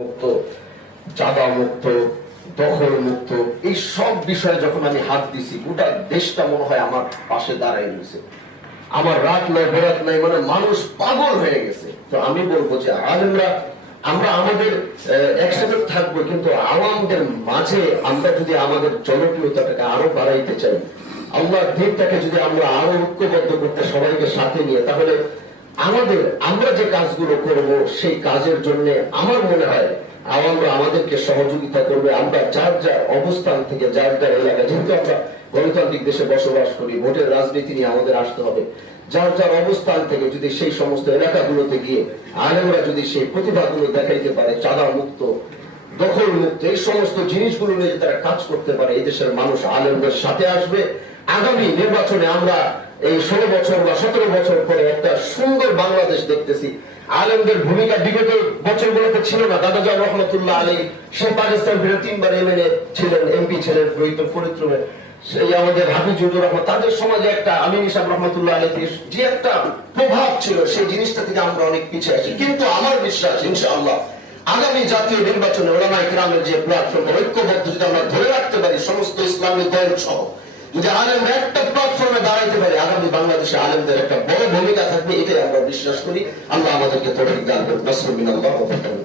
মুক্ত, চাঁদা মুক্ত, দখল মুক্ত, এই সব বিষয়ে যখন আমি হাত দিছি গোটা দেশটা মনে হয় আমার পাশে দাঁড়ায় রয়েছে। আমার রাত নাই বেরাত নাই, মানে মানুষ পাগল হয়ে গেছে। তো আমি বলবো যে আলেমরা আমরা আমাদের একসাথে থাকবো, কিন্তু আওয়ামদের মাঝে আমরা যদি আমাদের জনপ্রিয়তাটাকে আরো বাড়াইতে চাই, আল্লাহর দিনটাকে যদি আমরা আরো ঐক্যবদ্ধ করতে সবাইকে সাথে নিয়ে, তাহলে আমরা যে কাজগুলো করব সেই কাজের জন্য আমার মনে হয় আওয়ামরা আমাদেরকে সহযোগিতা করবে। আমরা যার যার অবস্থান থেকে যার যার এলাকা, যেহেতু আমরা গণতান্ত্রিক দেশে বসবাস করি, ভোটের রাজনীতি নিয়ে আমাদের আসতে হবে, যার যার অবস্থান থেকে যদি সেই সমস্ত এলাকাগুলোতে গিয়ে আলেমরা যদি সেই প্রতিভাগুলো দেখাইতে পারে, চাঁদা মুক্ত, দখল মুক্ত, এই সমস্ত জিনিসগুলো নিয়ে তারা কাজ করতে পারে, এই দেশের মানুষ আলেমদের সাথে আসবে। আগামী নির্বাচনে আমরা এই 16 বছর বা 17 বছর পরে একটা সুন্দর বাংলাদেশ দেখতেছি। আলেমদের ভূমিকা বিগত বছরগুলোতে ছিল না। দাদা জান রহমতুল্লাহ আলী সে পাকিস্তান ফিরে 3 বার এমএলএ ছিলেন, এমপি ছিলেন, ফরিদপুরে। সেই আমাদের হাফিজুর রহমান, তাদের সমাজে একটা আমিন সাহেব রহমতুল্লাহ আলী যে একটা প্রভাব ছিল, সেই জিনিসটা থেকে আমরা অনেক পিছিয়ে আছি। কিন্তু আমার বিশ্বাস ইনশাআল্লাহ আগামী জাতীয় নির্বাচনে ওলামায়ে কেরামের যে প্ল্যাটফর্ম, ঐক্যবদ্ধ যদি আমরা ধরে রাখতে পারি, সমস্ত ইসলামী দল সহ যদি আলেমরা একটা প্ল্যাটফর্মে দাঁড়াইতে পারে, আগামী বাংলাদেশে আলেমদের একটা বড় ভূমিকা থাকবে, এটাই আমরা বিশ্বাস করি। আল্লাহ আমাদেরকে তৌফিক দান করুন। নাসরুল মিনাল্লাহ ওয়া ফাতহুন।